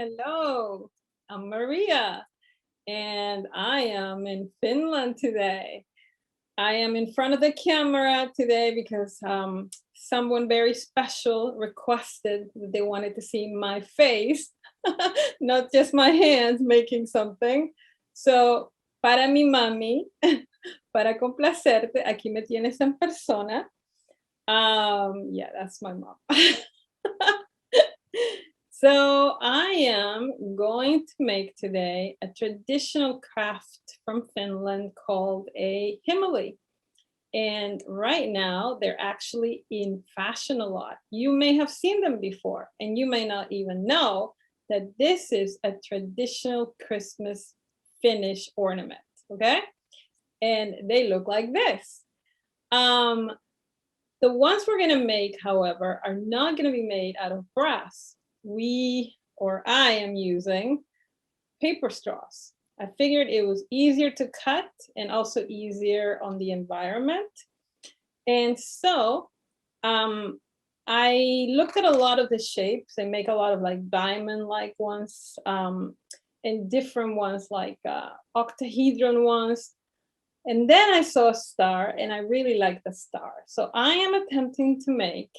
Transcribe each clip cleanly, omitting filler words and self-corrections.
Hello, I'm Maria, and I am in Finland today. I am in front of the camera today because someone very special requested that they wanted to see my face, not just my hands making something. So, para mi mami, para complacerte, aquí me tienes en persona. Yeah, that's my mom. So I am going to make today a traditional craft from Finland called a Himmeli. And right now they're actually in fashion a lot. You may have seen them before, and you may not even know that this is a traditional Christmas Finnish ornament. Okay. And they look like this. Um, the ones we're going to make, however, are not going to be made out of brass. I am using paper straws. I figured it was easier to cut and also easier on the environment. And so I looked at a lot of the shapes. They make a lot of like diamond like ones and different ones like octahedron ones. And then I saw a star and I really like the star. So I am attempting to make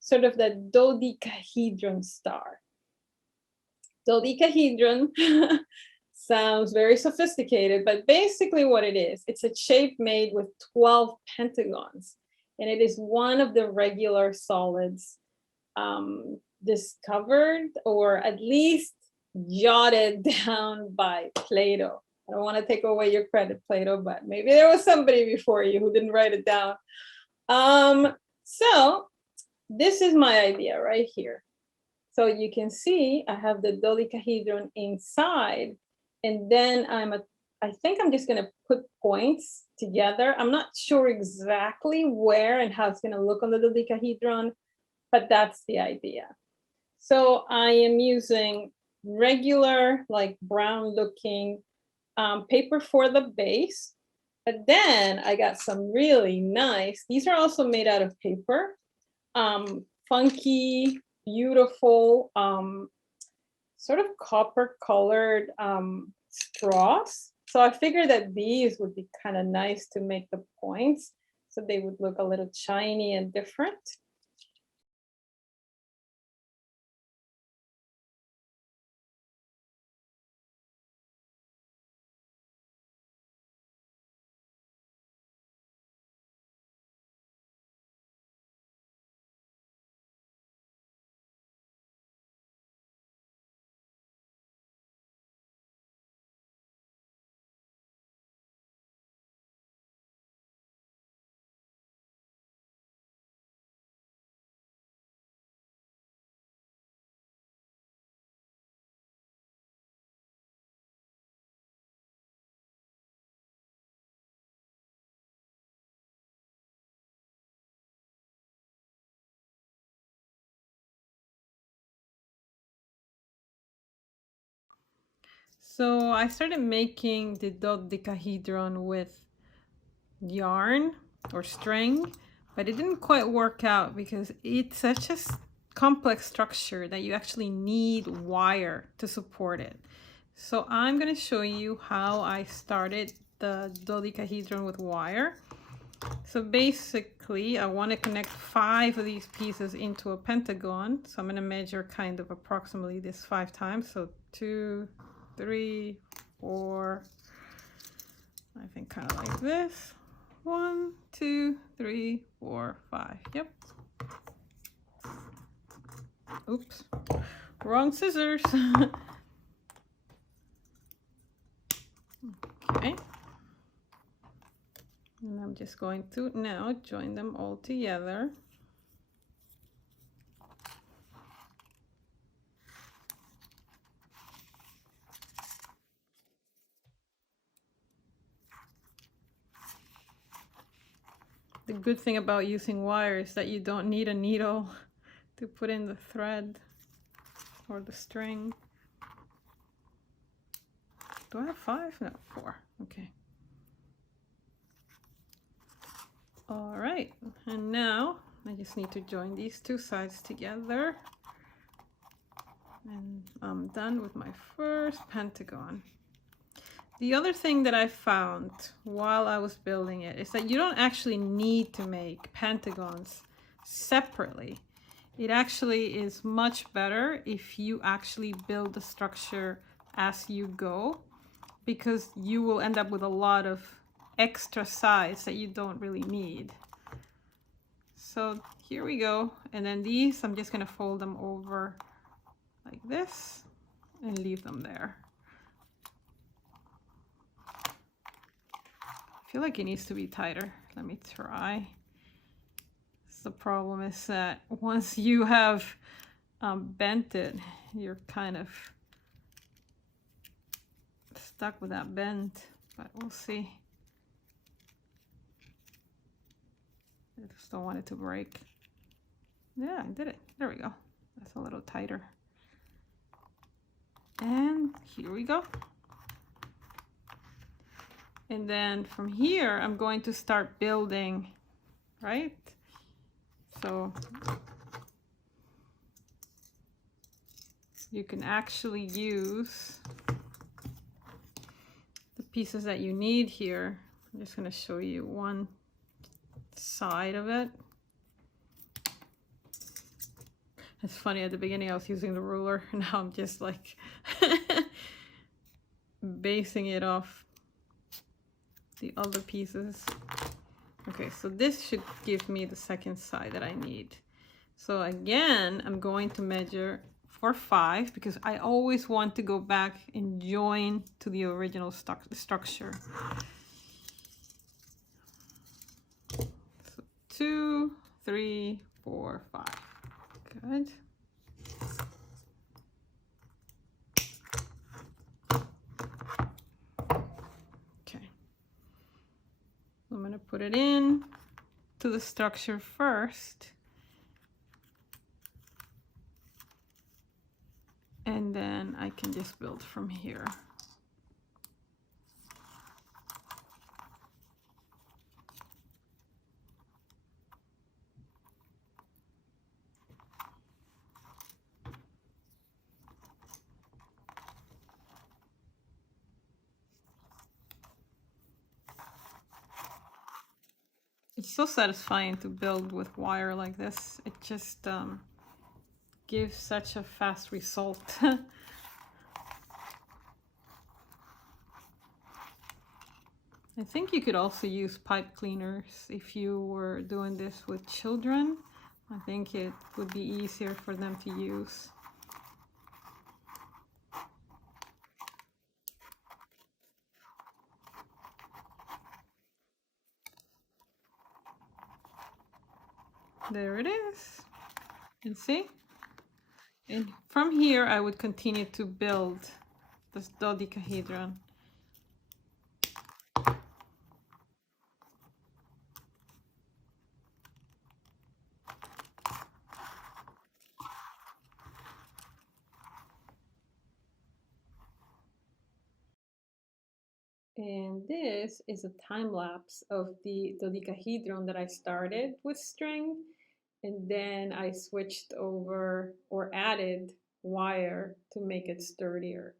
sort of the dodecahedron star. Dodecahedron sounds very sophisticated, but basically what it is, it's a shape made with 12 pentagons. And it is one of the regular solids discovered or at least jotted down by Plato. I don't want to take away your credit, Plato, but maybe there was somebody before you who didn't write it down. So this is my idea right here. So you can see I have the dodecahedron inside, and then I think I'm just gonna put points together. I'm not sure exactly where and how it's gonna look on the dodecahedron, but that's the idea. So I am using regular, like brown looking paper for the base. But then I got some really nice, these are also made out of paper, funky, beautiful, sort of copper colored straws. So I figured that these would be kind of nice to make the points so they would look a little shiny and different. So I started making the dodecahedron with yarn or string, but it didn't quite work out because it's such a complex structure that you actually need wire to support it. So I'm going to show you how I started the dodecahedron with wire. So basically I want to connect 5 of these pieces into a pentagon. So I'm going to measure kind of approximately this 5 times. So 2, 3, 4, I think kind of like this. 1, 2, 3, 4, 5. Yep. Oops. Wrong scissors. Okay. And I'm just going to now join them all together. The good thing about using wire is that you don't need a needle to put in the thread or the string. Do I have 5? No, 4. Okay. All right, and now I just need to join these 2 sides together. And I'm done with my first pentagon. The other thing that I found while I was building it is that you don't actually need to make pentagons separately. It actually is much better if you actually build the structure as you go, because you will end up with a lot of extra sides that you don't really need. So here we go. And then these, I'm just gonna fold them over like this and leave them there. I feel like it needs to be tighter. Let me try. The problem is that once you have bent it, you're kind of stuck with that bend, but we'll see. I just don't want it to break. Yeah, I did it. There we go. That's a little tighter. And here we go. And then from here, I'm going to start building, right? So you can actually use the pieces that you need here. I'm just going to show you one side of it. It's funny, at the beginning I was using the ruler, and now I'm just like basing it off the other pieces. Okay, so this should give me the second side that I need. So again, I'm going to measure for 5 because I always want to go back and join to the original structure. So 2, 3, 4, 5. Good. Okay. I'm going to put it in to the structure first. And then I can just build from here. It's so satisfying to build with wire like this. It just gives such a fast result. I think you could also use pipe cleaners if you were doing this with children. I think it would be easier for them to use. There it is. And see? And from here I would continue to build this dodecahedron. And this is a time lapse of the dodecahedron that I started with string, and then I switched over or added wire to make it sturdier.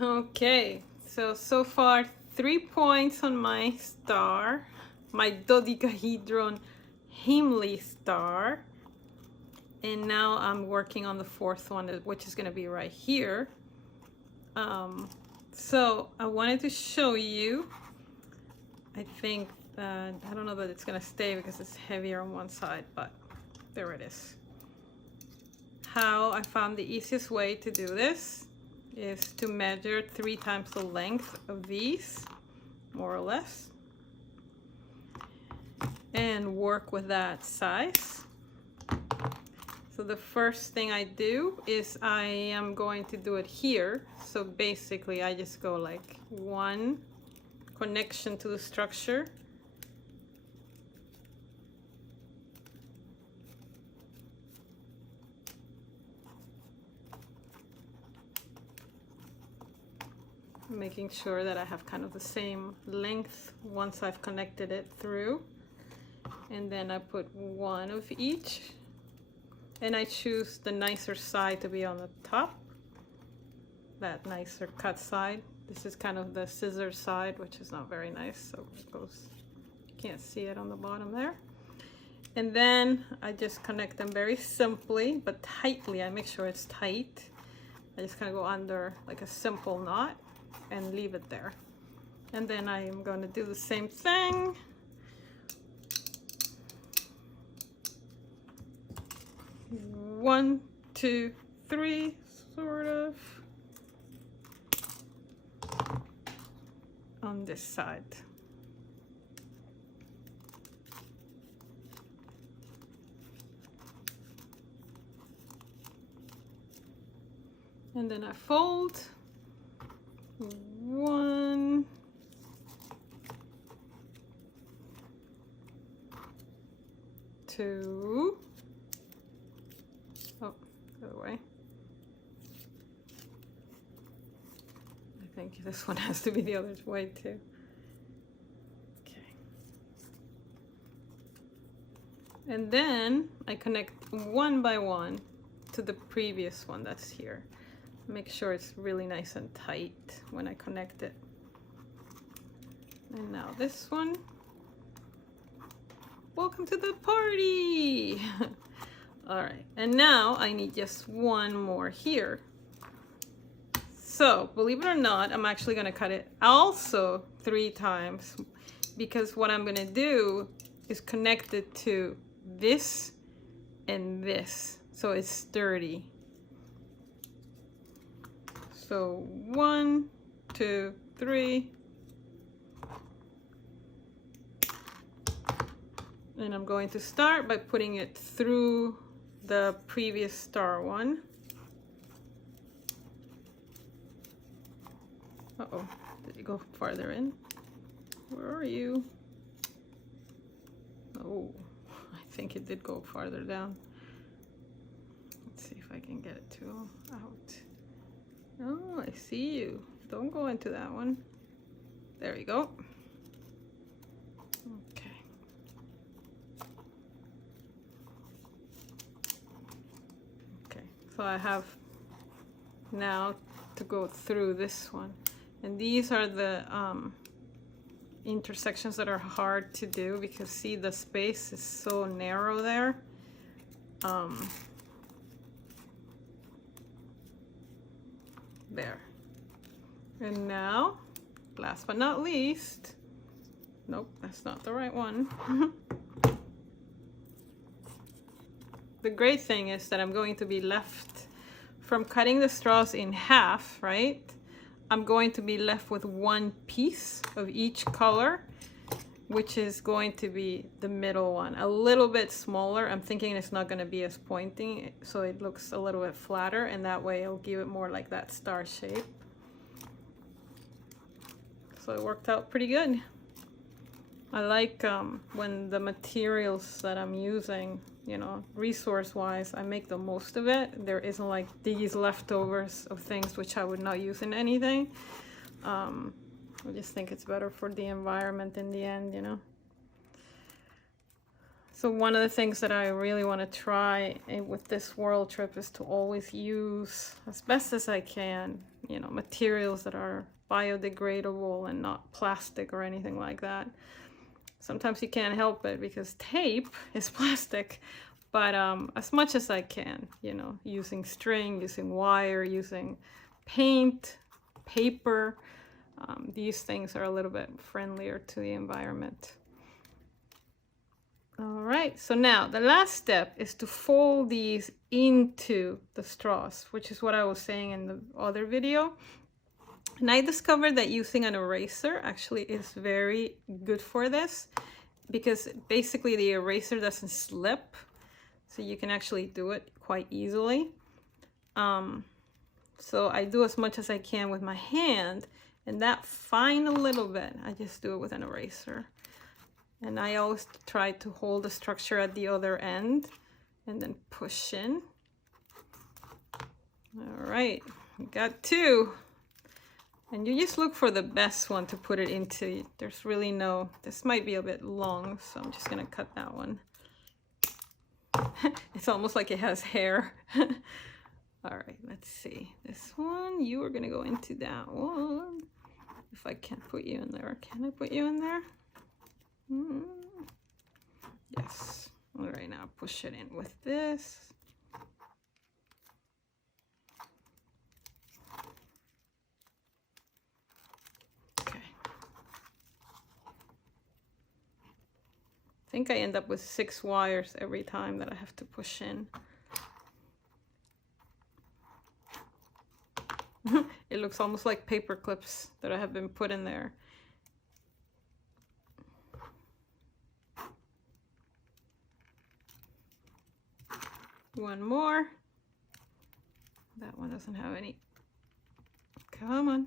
Okay, so far 3 points on my star, my dodecahedron Himmeli star. And now I'm working on the 4th one, which is going to be right here. So I wanted to show you, I think that, I don't know that it's going to stay because it's heavier on one side, but there it is. How I found the easiest way to do this is to measure 3 times the length of these, more or less, and work with that size. So the first thing I do is I am going to do it here. So basically I just go like 1 connection to the structure, making sure that I have kind of the same length once I've connected it through. And then I put 1 of each. And I choose the nicer side to be on the top, that nicer cut side. This is kind of the scissor side, which is not very nice, so it goes, you can't see it on the bottom there. And then I just connect them very simply, but tightly. I make sure it's tight. I just kind of go under like a simple knot and leave it there. And then I am going to do the same thing. One, two, three, sort of, on this side. And then I fold 1, 2. Oh, the other way. I think this one has to be the other way too. Okay. And then I connect 1 by 1 to the previous one that's here. Make sure it's really nice and tight when I connect it. And now this one. Welcome to the party! All right, and now I need just 1 more here. So, believe it or not, I'm actually gonna cut it also 3 times, because what I'm gonna do is connect it to this and this, so it's sturdy. So 1, 2, 3. And I'm going to start by putting it through the previous star one. Uh-oh, did it go farther in? Where are you? Oh, I think it did go farther down. Let's see if I can get it to out. Oh, I see you. Don't go into that one. There you go. Okay. Okay, so I have now to go through this one. And these are the intersections that are hard to do because see, the space is so narrow there. There. And now, last but not least, nope, that's not the right one. The great thing is that I'm going to be left from cutting the straws in half, right? I'm going to be left with 1 piece of each color, which is going to be the middle one, a little bit smaller. I'm thinking it's not going to be as pointing, so it looks a little bit flatter, and that way it'll give it more like that star shape. So it worked out pretty good. I like when the materials that I'm using, you know, resource-wise, I make the most of it. There isn't like these leftovers of things which I would not use in anything. I just think it's better for the environment in the end, you know. So one of the things that I really want to try with this world trip is to always use, as best as I can, you know, materials that are biodegradable and not plastic or anything like that. Sometimes you can't help it because tape is plastic, but as much as I can, you know, using string, using wire, using paint, paper, these things are a little bit friendlier to the environment. All right, so now the last step is to fold these into the straws, which is what I was saying in the other video. And I discovered that using an eraser actually is very good for this, because basically the eraser doesn't slip, so you can actually do it quite easily. So I do as much as I can with my hand, and that final little bit, I just do it with an eraser. And I always try to hold the structure at the other end and then push in. All right, we got two. And you just look for the best one to put it into. There's really no, this might be a bit long, so I'm just gonna cut that one. It's almost like it has hair. All right, let's see. This one, you are gonna go into that one. If I can't put you in there, can I put you in there? Yes. All right, now push it in with this. Okay. I think I end up with 6 wires every time that I have to push in. It looks almost like paper clips that I have been put in there. One more. That one doesn't have any. Come on.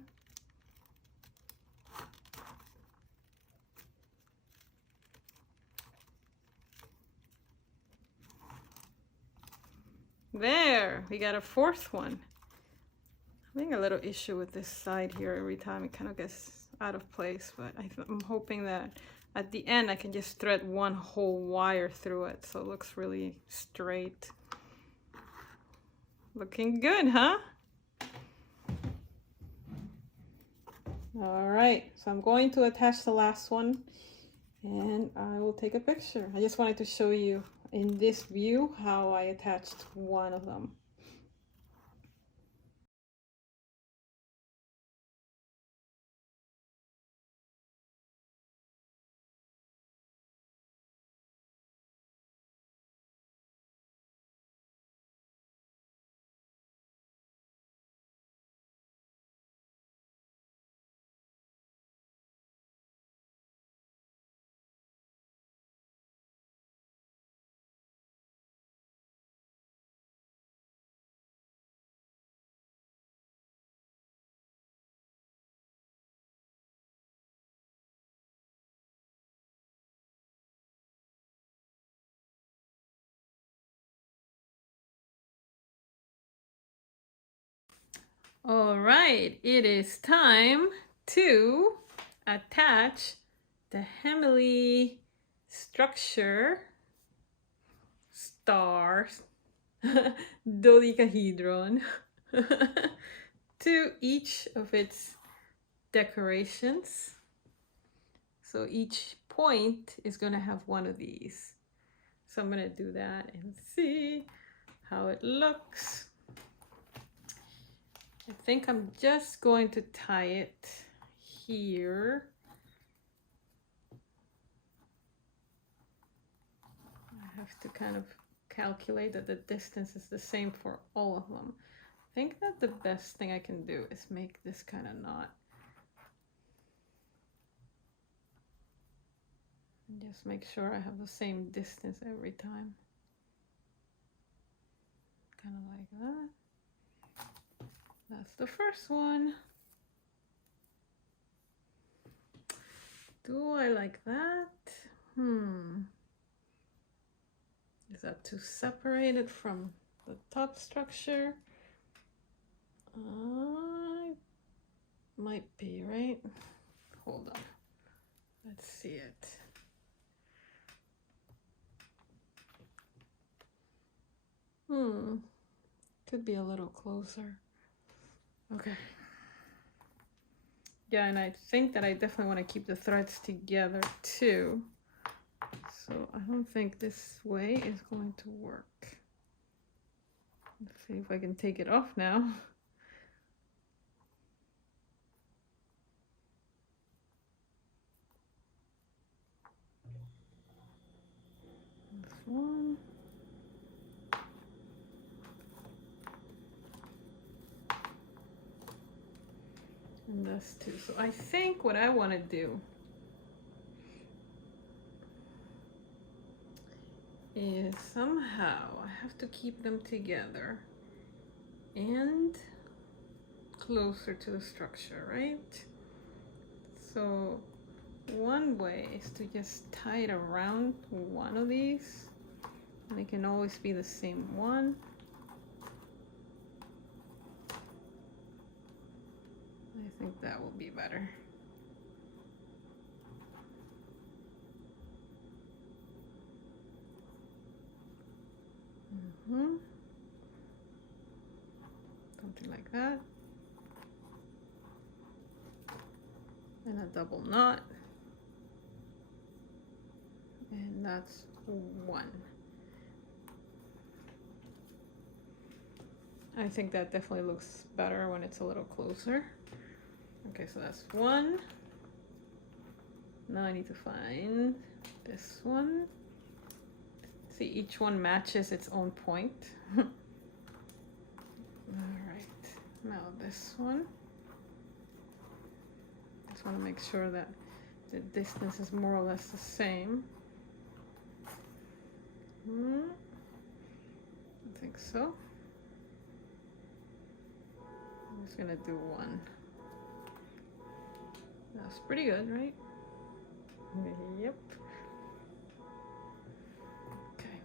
There, we got a 4th one. I'm having a little issue with this side here every time. It kind of gets out of place, but I'm hoping that at the end I can just thread one whole wire through it so it looks really straight. Looking good, huh? All right, so I'm going to attach the last one and I will take a picture. I just wanted to show you in this view how I attached one of them. All right, it is time to attach the Himmeli structure stars dodecahedron to each of its decorations. So each point is going to have one of these. So I'm going to do that and see how it looks. I think I'm just going to tie it here. I have to kind of calculate that the distance is the same for all of them. I think that the best thing I can do is make this kind of knot. And just make sure I have the same distance every time. Kind of like that. That's the first one. Do I like that? Is that too separated from the top structure? Might be, right? Hold on. Let's see it. Could be a little closer. Okay. Yeah, and I think that I definitely want to keep the threads together too. So I don't think this way is going to work. Let's see if I can take it off now. This one. And this too. So I think what I want to do is somehow I have to keep them together and closer to the structure, right? So one way is to just tie it around one of these, and it can always be the same one. I think that will be better. Something like that. And a double knot. And that's one. I think that definitely looks better when it's a little closer. Okay, so that's one. Now I need to find this one. See, each one matches its own point. All right, now this one. Just want to make sure that the distance is more or less the same. I think so. I'm just gonna do one. That's pretty good, right? Yep. Okay.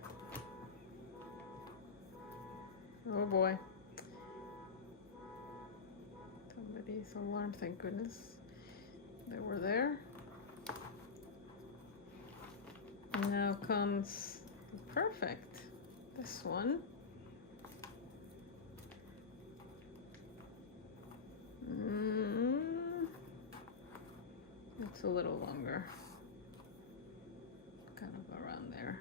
Oh boy. Somebody's alarm, thank goodness. They were there. Now comes perfect. This one. It's a little longer. Kind of around there.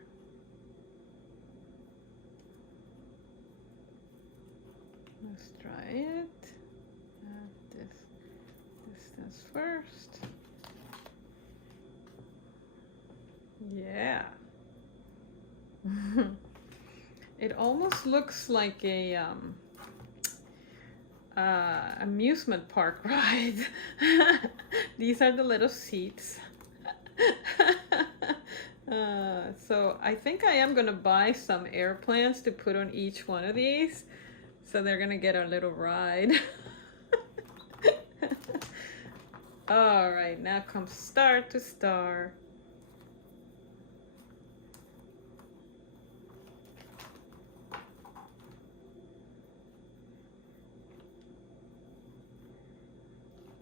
Let's try it. Add this distance first. Yeah. It almost looks like a amusement park ride. These are the little seats. So I think I am gonna buy some airplanes to put on each one of these, so they're gonna get a little ride. All right, now comes star to star.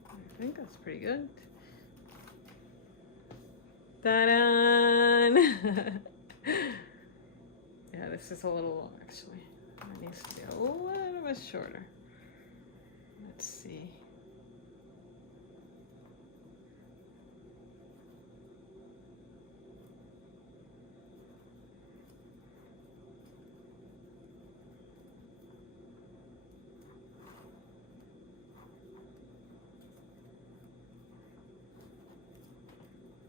I think that's pretty good. Ta-da! Yeah, this is a little long actually. It needs to be a little bit shorter. Let's see.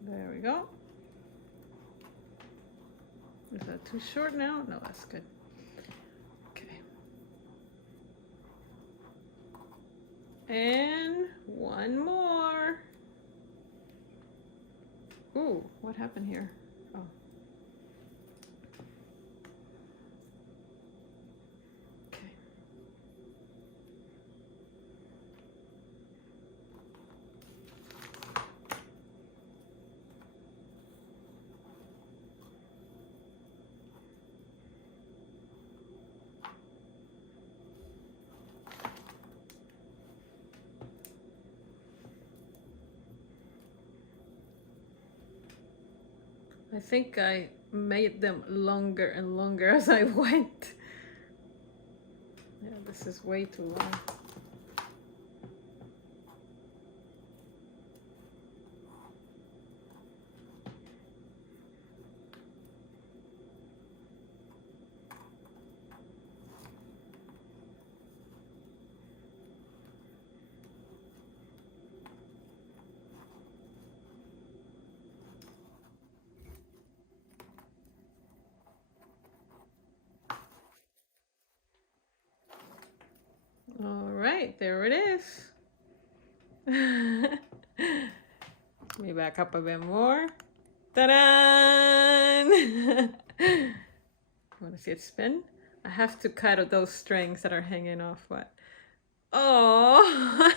There we go. Is that too short now? No, that's good. Okay. And one more. Ooh, what happened here? Oh. Okay. I think I made them longer and longer as I went. Yeah, this is way too long. All right, there it is. Let me back up a bit more. Ta-da! Want to see it spin? I have to cut those strings that are hanging off, but oh,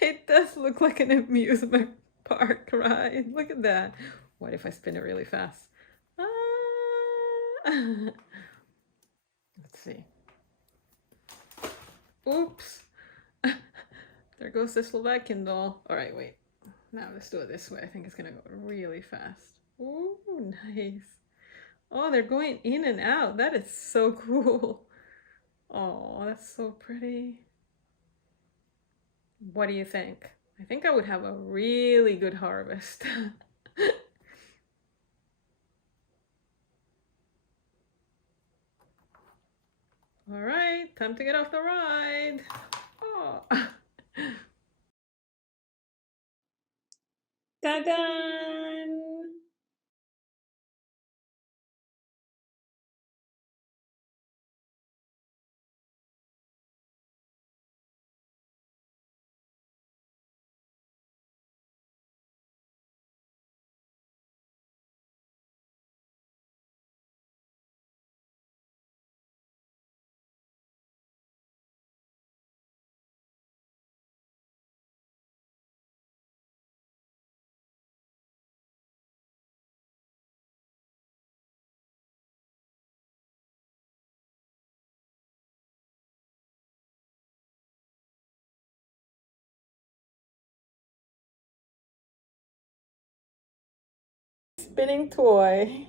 it does look like an amusement park ride. Look at that. What if I spin it really fast? Ah. Let's see. Oops. There goes the Slovakian doll. All right, wait. Now let's do it this way. I think it's gonna go really fast. Ooh, nice. Oh, they're going in and out. That is so cool. Oh, that's so pretty. What do you think? I think I would have a really good harvest. All right, time to get off the ride. Oh. Ta-da! Spinning toy.